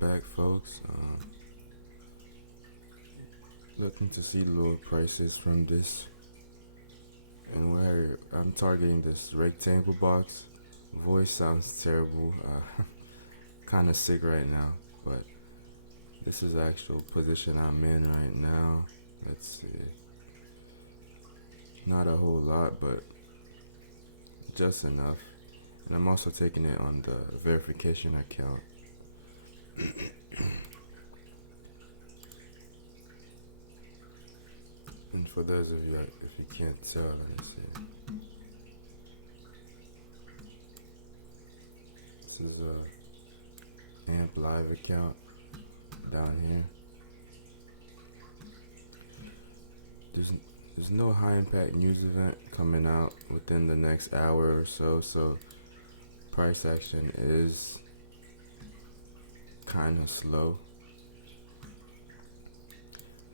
back, folks. Looking to see lower prices from this, and where I'm targeting this rectangle box. Voice sounds terrible. Kind of sick right now, but this is the actual position I'm in right now. Let's see. Not a whole lot, but just enough. And I'm also taking it on the verification account. And for those of you, if you can't tell, let me see. This is a AMP Live account down here. There's no high impact news event coming out within the next hour or so, so price action is kind of slow.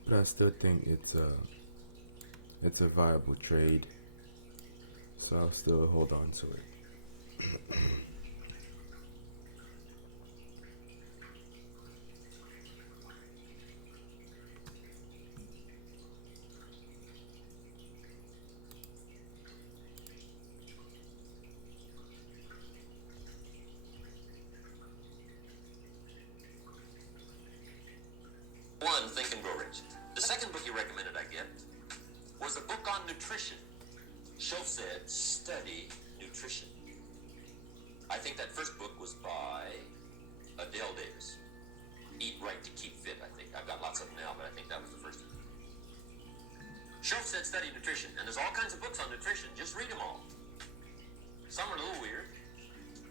But I still think it's a viable trade, so I'll still hold on to it. One, Think and Grow Rich. The second book he recommended I get was a book on nutrition. Shelf said, study nutrition. I think that first book was by Adele Davis. Eat Right to Keep Fit, I think. I've got lots of them now, but I think that was the first one. Shelf said, study nutrition. And there's all kinds of books on nutrition. Just read them all. Some are a little weird,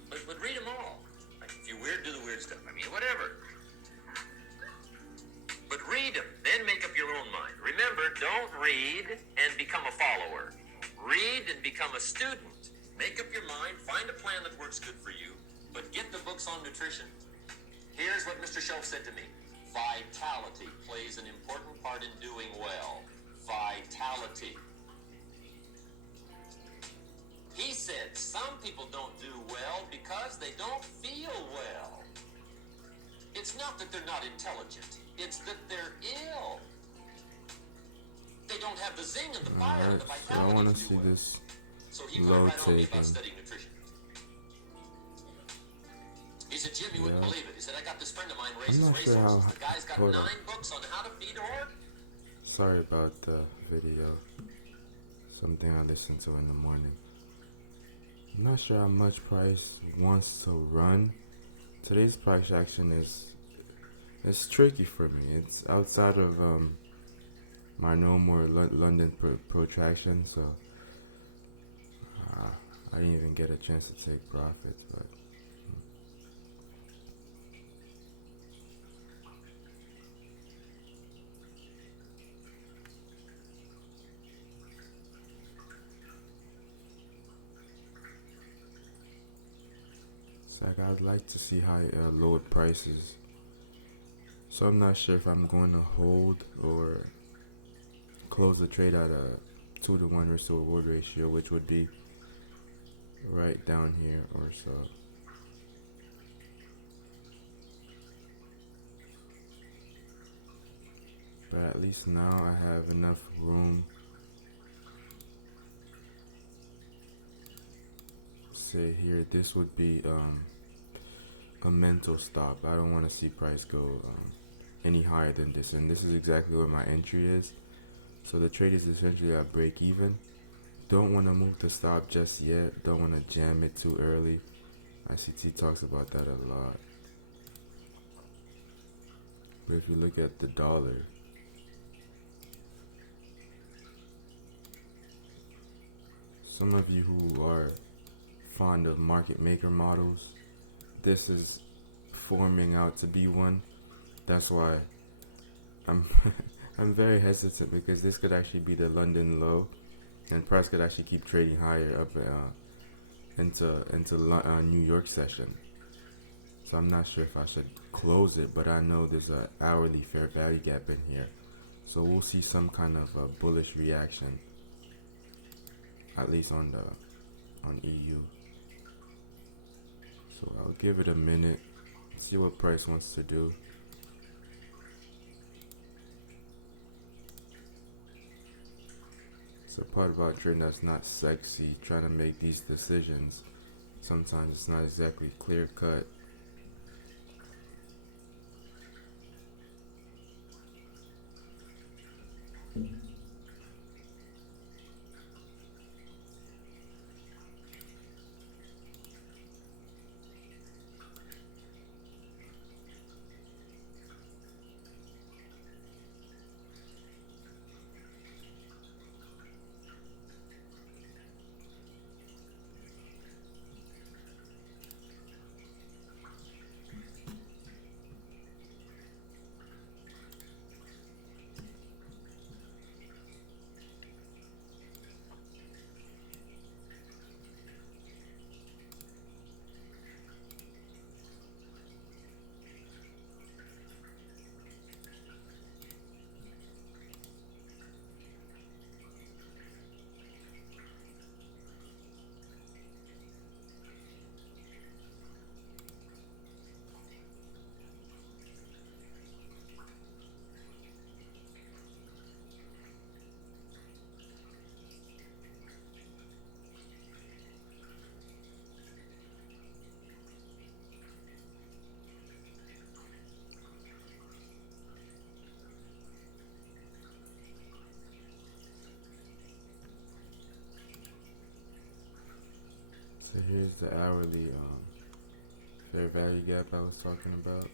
but read them all. Like, if you're weird, do the weird stuff. I mean, whatever. But read them, then make up your own mind. Remember, don't read and become a follower. Read and become a student. Make up your mind, find a plan that works good for you, but get the books on nutrition. Here's what Mr. Shelf said to me. Vitality plays an important part in doing well. Vitality. He said some people don't do well because they don't feel well. It's not that they're not intelligent. It's that they're ill. They don't have the zing and the fire and the vitality. So I want to see this low taking. Nutrition. He said, Jim, you wouldn't believe it. He said, I got this friend of mine raises racehorses. The guy's got 9 books on how to feed a horse. Sorry about the video. Something I listen to in the morning. I'm not sure how much price wants to run. Today's price action it's tricky for me. It's outside of my normal London protraction, so I didn't even get a chance to take profits. But it's like I'd like to see high load prices. So I'm not sure if I'm going to hold or close the trade at a 2-to-1 risk to reward ratio, which would be right down here or so. But at least now I have enough room. Say here, this would be a mental stop. I don't want to see price go any higher than this, and this is exactly where my entry is. So the trade is essentially at break even. Don't want to move the stop just yet. Don't want to jam it too early. ICT talks about that a lot. But if you look at the dollar, some of you who are fond of market maker models, this is forming out to be one. That's why I'm I'm very hesitant, because this could actually be the London low, and price could actually keep trading higher up into New York session. So I'm not sure if I should close it, but I know there's an hourly fair value gap in here, so we'll see some kind of a bullish reaction, at least on EU. So I'll give it a minute, See what price wants to do. It's the part about trading that's not sexy. Trying to make these decisions. Sometimes it's not exactly clear cut. So here's the hourly fair value gap I was talking about.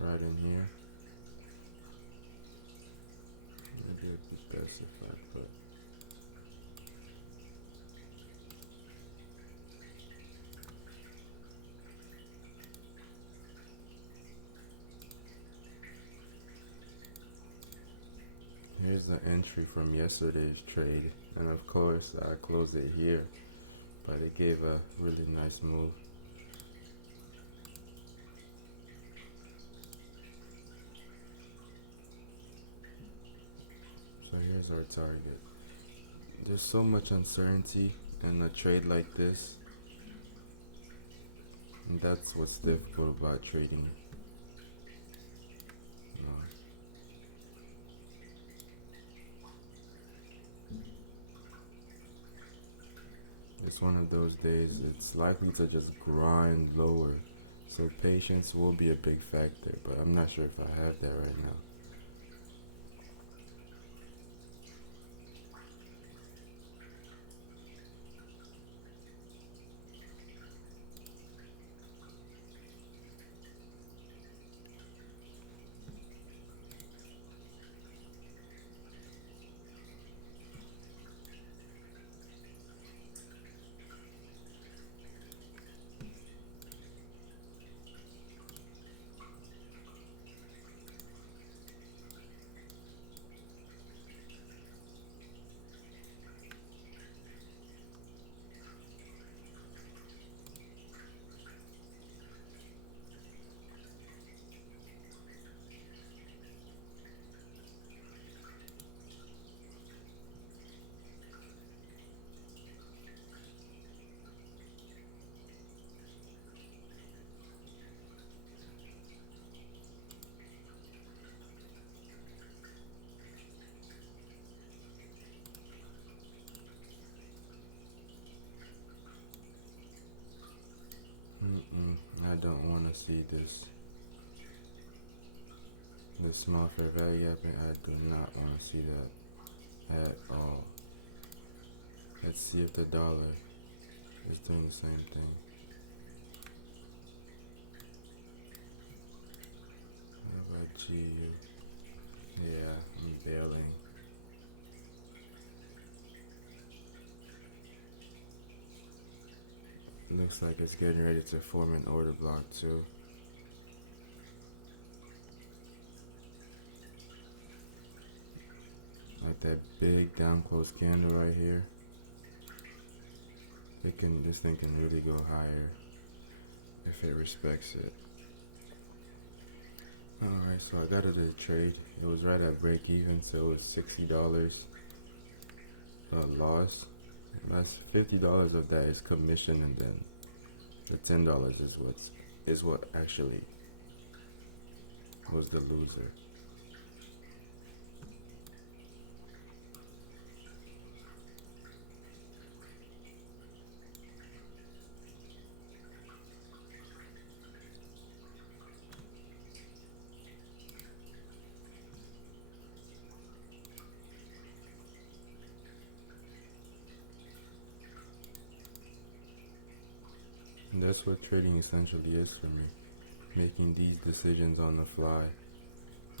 Right in here. Maybe it'd be best if I put. Here's the entry from yesterday's trade, and of course I closed it here, but it gave a really nice move. So here's our target. There's so much uncertainty in a trade like this, and that's what's difficult about trading. It's one of those days, it's likely to just grind lower. So patience will be a big factor, but I'm not sure if I have that right now. I don't want to see this small fair value gap. I do not want to see that at all. Let's see if the dollar is doing the same thing. How about GU? Yeah, I'm bailing. Looks like it's getting ready to form an order block too. Like that big down close candle right here. This thing can really go higher if it respects it. Alright, so I got it a trade. It was right at break even, so it was $60. a loss. That's $50 of that is commission, and then the $10 is what actually was the loser. And that's what trading essentially is for me. Making these decisions on the fly.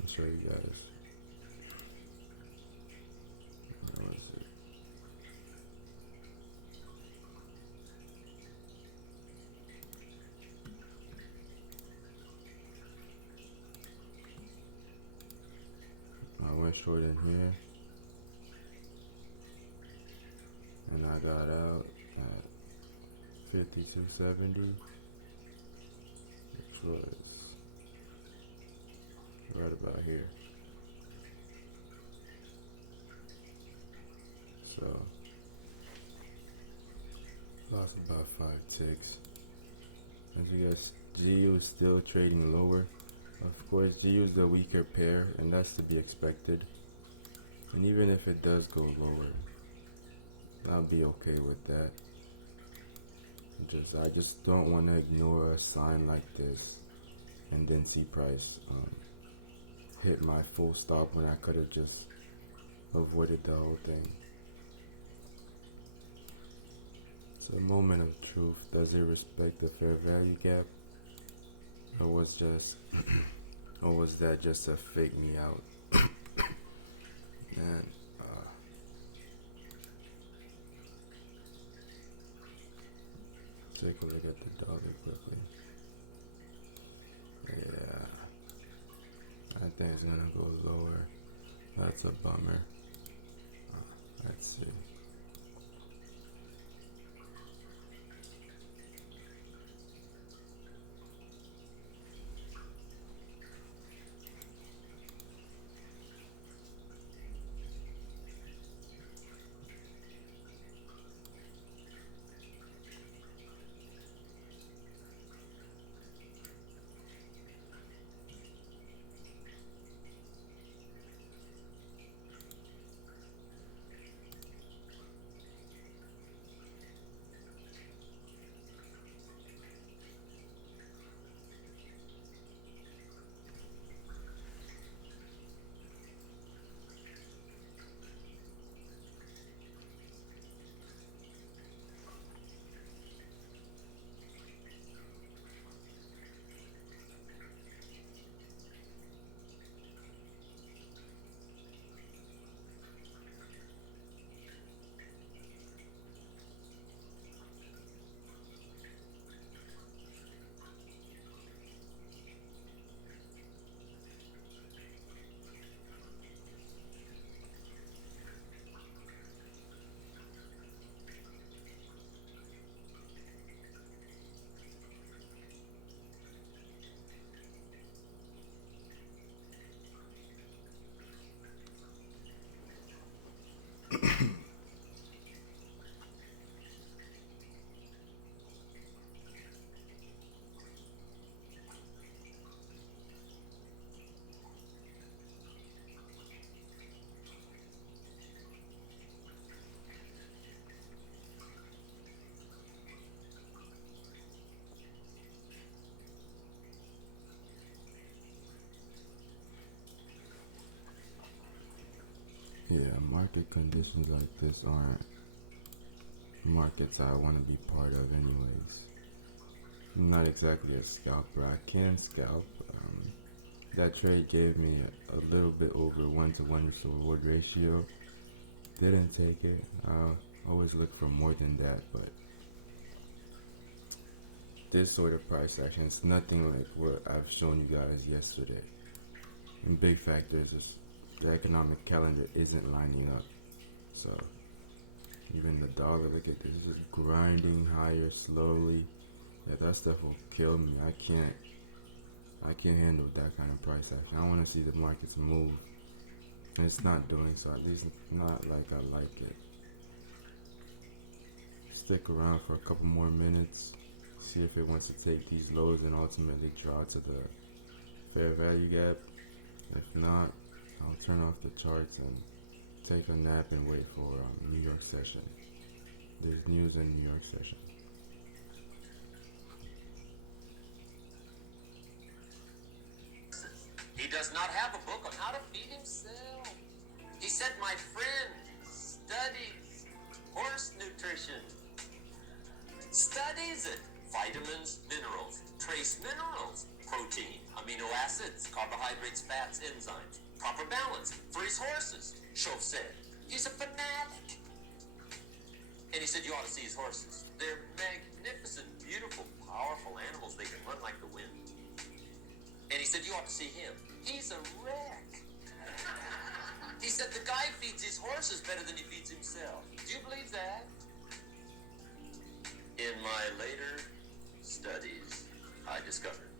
I'll show you guys. Where was it? I went short in here, and I got out at 52.70, which was right about here. So lost about 5 ticks. As you guys, GU is still trading lower. Of course, GU is the weaker pair, and that's to be expected. And even if it does go lower, I'll be okay with that. I just don't want to ignore a sign like this and then see price hit my full stop when I could have just avoided the whole thing. It's a moment of truth. Does it respect the fair value gap, or was that just to fake me out? And take a look at the dollar quickly. Yeah, I think it's gonna go lower. That's a bummer. Let's see. Yeah, market conditions like this aren't markets I want to be part of anyways. I'm not exactly a scalper. I can scalp. That trade gave me a little bit over 1-to-1 risk reward ratio. Didn't take it. I always look for more than that, but this sort of price action is nothing like what I've shown you guys yesterday. And big factors is the economic calendar isn't lining up. So even the dollar, look at this, is grinding higher slowly. Yeah, that stuff will kill me. I can't handle that kind of price action. I want to see the markets move. And it's not doing so. At least it's not like I like it. stick around for a couple more minutes, see if it wants to take these lows and ultimately draw to the fair value gap. If not, I'll turn off the charts and take a nap and wait for New York session. There's news in New York session. He does not have a book on how to feed himself. He said, my friend studies horse nutrition. Studies it. Vitamins, minerals, trace minerals, protein, amino acids, carbohydrates, fats, enzymes. Proper balance for his horses. Shof said, he's a fanatic. And he said, you ought to see his horses. They're magnificent, beautiful, powerful animals. They can run like the wind. And he said, you ought to see him. He's a wreck. He said, the guy feeds his horses better than he feeds himself. Do you believe that? In my later studies, I discovered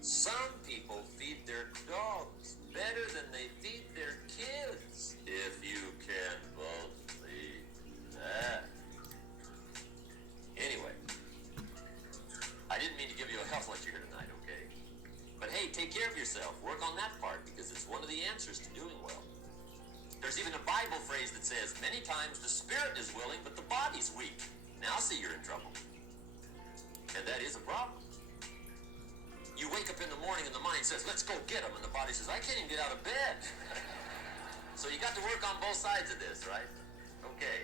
some people feed their dogs better than they feed their kids. If you can believe that. Anyway, I didn't mean to give you a health lecture here tonight, okay? But hey, take care of yourself. Work on that part because it's one of the answers to doing well. There's even a Bible phrase that says, many times the spirit is willing, but the body's weak. Now see you're in trouble. And that is a problem. You wake up in the morning and the mind says, let's go get them. And the body says, I can't even get out of bed. So you got to work on both sides of this, right? Okay.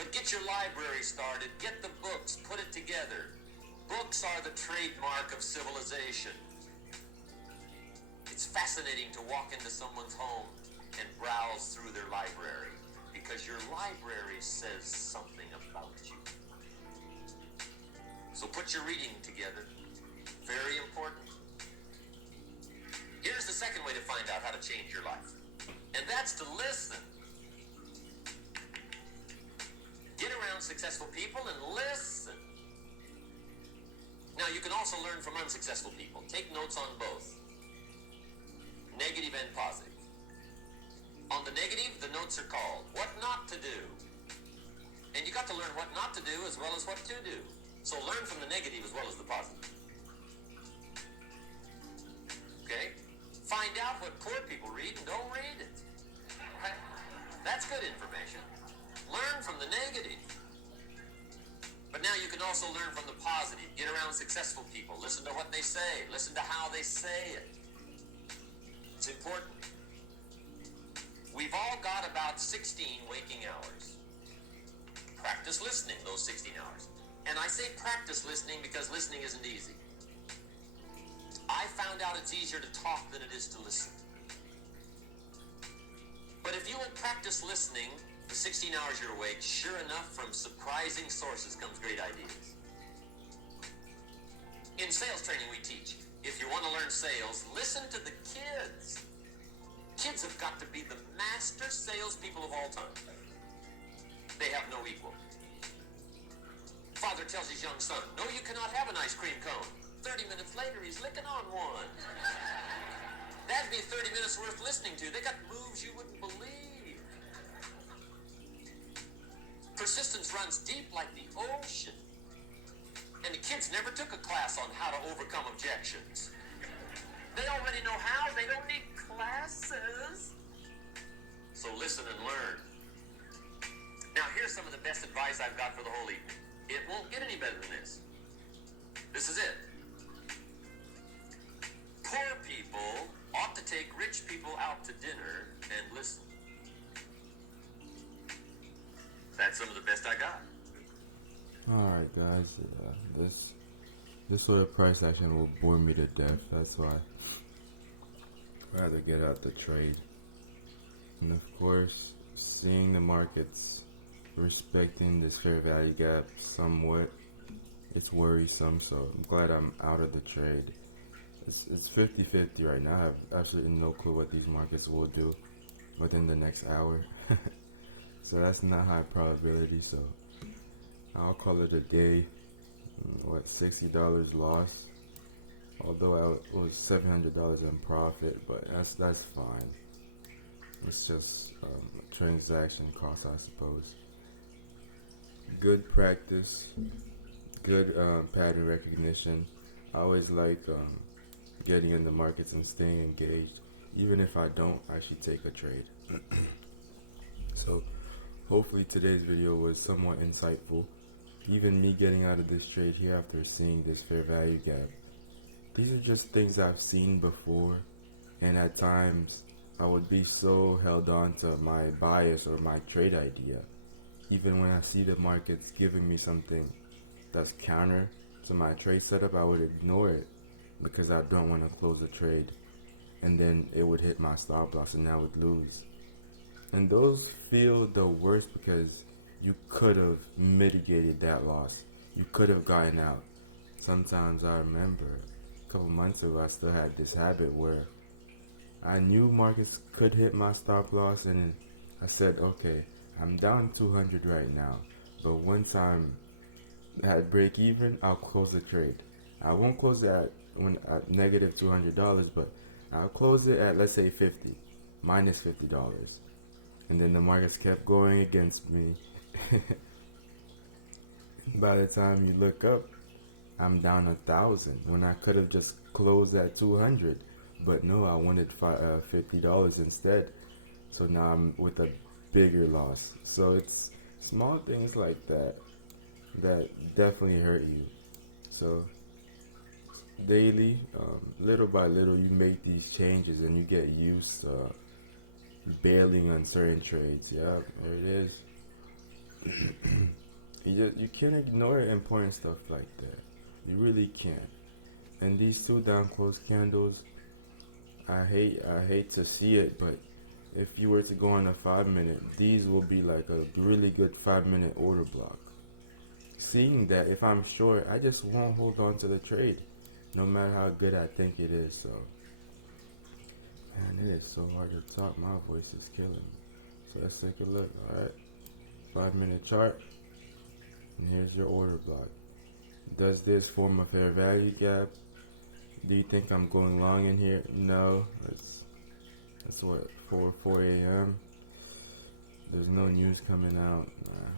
But get your library started. Get the books. Put it together. Books are the trademark of civilization. It's fascinating to walk into someone's home and browse through their library because your library says something about you. So put your reading together. Very important. Here's the second way to find out how to change your life. And that's to listen. Get around successful people and listen. Now, you can also learn from unsuccessful people. Take notes on both. Negative and positive. On the negative, the notes are called What Not to Do. And you got to learn what not to do as well as what to do. So learn from the negative as well as the positive. Okay? Find out what poor people read and don't read it. Right? That's good information. Learn from the negative. But now you can also learn from the positive. Get around successful people. Listen to what they say. Listen to how they say it. It's important. We've all got about 16 waking hours. Practice listening those 16 hours. And I say practice listening because listening isn't easy. I found out it's easier to talk than it is to listen. But if you will practice listening the 16 hours you're awake, sure enough, from surprising sources comes great ideas. In sales training we teach, if you want to learn sales, listen to the kids. Kids have got to be the master salespeople of all time. They have no equal. Father tells his young son, no, you cannot have an ice cream cone. 30 minutes later, he's licking on one. That'd be 30 minutes worth listening to. They got moves you wouldn't believe. Persistence runs deep like the ocean. And the kids never took a class on how to overcome objections. They already know how. They don't need classes. So listen and learn. Now, here's some of the best advice I've got for the whole evening. It won't get any better than this. This is it. Poor people ought to take rich people out to dinner and listen. That's some of the best I got. Alright guys, this sort of price action will bore me to death. That's why I'd rather get out the trade. And of course, seeing the markets respecting this fair value gap somewhat, it's worrisome, so I'm glad I'm out of the trade. It's 50-50 right now. I have absolutely no clue what these markets will do within the next hour. So that's not high probability, so I'll call it a day. $60 loss, although I was $700 in profit, but that's fine. It's just a transaction cost, I suppose. good practice, good pattern recognition. I always like getting in the markets and staying engaged. Even if I don't actually take a trade. So hopefully today's video was somewhat insightful. Even me getting out of this trade here after seeing this fair value gap. These are just things I've seen before, and at times I would be so held on to my bias or my trade idea. Even when I see the markets giving me something that's counter to my trade setup, I would ignore it because I don't want to close a trade, and then it would hit my stop loss and I would lose. And those feel the worst because you could have mitigated that loss. You could have gotten out. Sometimes I remember a couple months ago, I still had this habit where I knew markets could hit my stop loss, and I said, okay, I'm down 200 right now, but once I'm at break even, I'll close the trade. I won't close it at negative $200, but I'll close it at, let's say, 50, minus $50. And then the markets kept going against me. By the time you look up, I'm down 1,000 when I could have just closed at 200. But no, I wanted $50 instead. So now I'm with a bigger loss. So it's small things like that that definitely hurt you. So daily, little by little, you make these changes and you get used to bailing on certain trades. Yeah, there it is. You can't ignore important stuff like that. You really can't. And these two down close candles, I hate to see it, but if you were to go on a 5 minute, these will be like a really good 5 minute order block. Seeing that, if I'm short, I just won't hold on to the trade, no matter how good I think it is. So, man, it is so hard to talk. My voice is killing me. So let's take a look. All right, 5 minute chart, and here's your order block. Does this form a fair value gap? Do you think I'm going long in here? No. It's what, 4 a.m. There's no news coming out.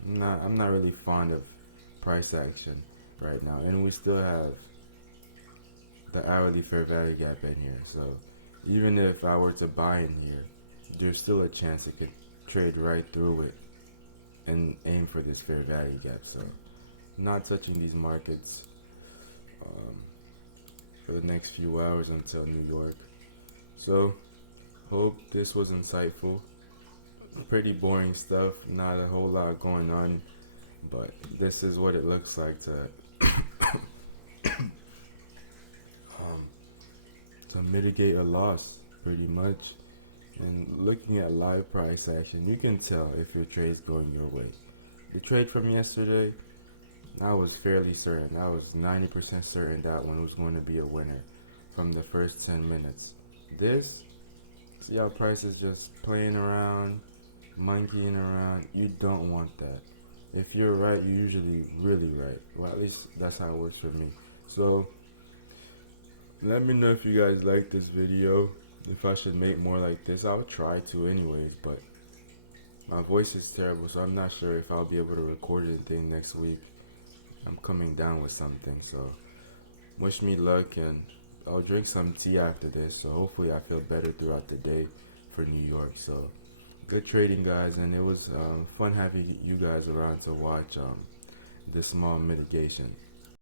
I'm not really fond of price action right now, and we still have the hourly fair value gap in here. So even if I were to buy in here, there's still a chance it could trade right through it and aim for this fair value gap. So not touching these markets for the next few hours until New York. So hope this was insightful. Pretty boring stuff, not a whole lot going on, but this is what it looks like to mitigate a loss, pretty much. And looking at live price action, you can tell if your trade's going your way. The trade from yesterday, I was fairly certain. I was 90% certain that one was going to be a winner from the first 10 minutes. This, see how price is just playing around, monkeying around. You don't want that. If you're right, you're usually really right. Well, at least that's how it works for me. So let me know if you guys like this video, if I should make more like this. I'll try to anyways, but my voice is terrible, so I'm not sure if I'll be able to record anything next week. I'm coming down with something, so wish me luck, and I'll drink some tea after this, so hopefully I feel better throughout the day for New York. So good trading, guys, and it was fun having you guys around to watch this small mitigation.